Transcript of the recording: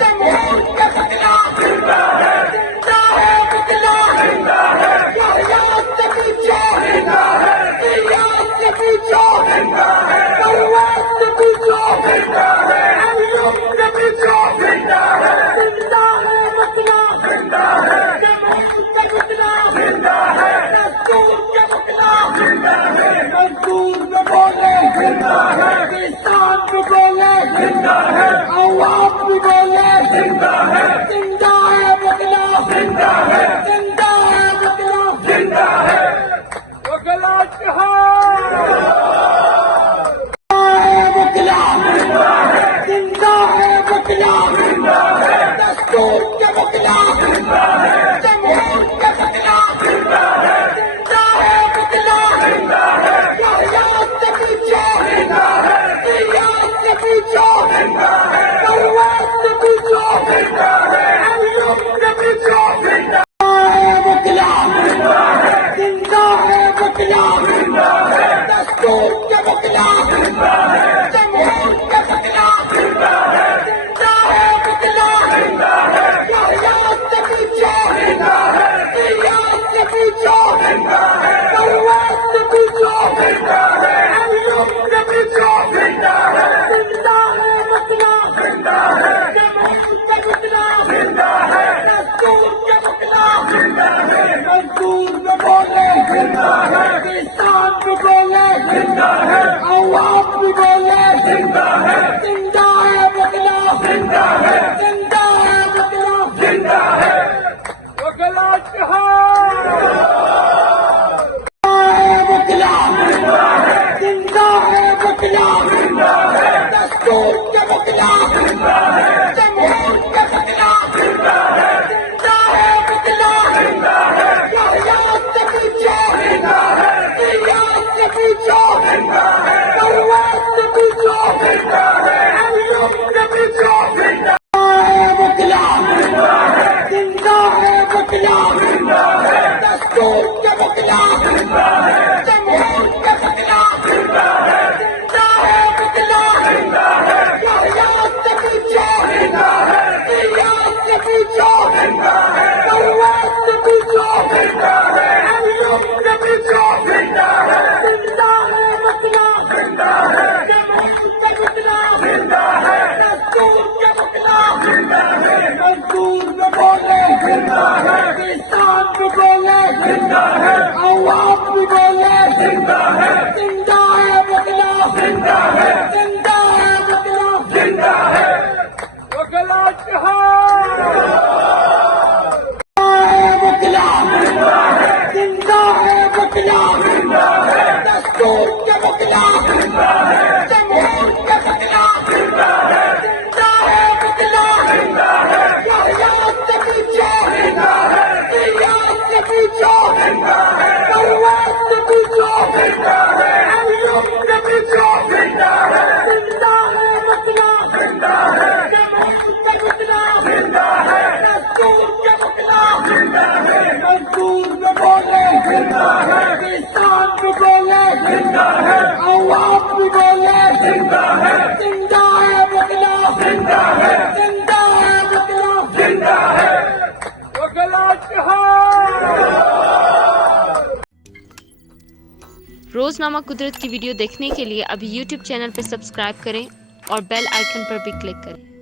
जमहूर का बदला जिंदा है बदला यहया से पूछो इलियास से पूछो परवेज से पूछो अय्यूब से पूछो जिंदा है बदला जमहूर का बदला दस्तूर का बदला मजदूर में बोले किसान में बोले अवाम में बोले जिंदा है बदला जिंदा है बदला बदला जिंदा है बदला दस्तूर का बदला जमहूर का बदला जिंदा है बदला यहया से पूछो इलियास से पूछो परवेज से पूछो अय्यूब से पूछो बदला जिंदा है बदला दस्तूर का बदला जमहूर का बदला जिंदा है बदला यहया से पूछो इलियास से पूछो परवेज से पूछो अय्यूब से पूछो जिंदा है बदला जमहूर का बदला दस्तूर का बदला मजदूर में बोले किसान में बोले अवाम में बोले जिंदा है बदला जिंदा है बदला जिंदा है बदला दस्तूर का बदला जमहूर का बदला जिंदा है बदला यहया से पूछो इलियास से पूछो परवेज से पूछो अय्यूब से पूछो बदला जिंदा है बदला दस्तूर का बदला जमहूर का बदला जिंदा है बदला यहया से पूछो इलियास से पूछो परवेज से पूछो अय्यूब से पूछो जिंदा है बदला जमहूर का बदला दस्तूर का बदला मजदूर में बोले किसान में बोले अवाम में बोले जिंदा है बदला जिंदा है बदला जिंदा है बदला दस्तूर का बदला जमहूर का बदला जिंदा है बदला यहया से पूछो इलियास से पूछो परवेज से पूछो अय्यूब से पूछो जिंदा है बदला जमहूर का बदला दस्तूर का बदला मजदूर में बोले किसान में बोले अवाम में बोले जिंदा है बदला रोजनामा कुदरत की वीडियो देखने के लिए अभी YouTube चैनल पर सब्सक्राइब करें और बेल आइकन पर भी क्लिक करें।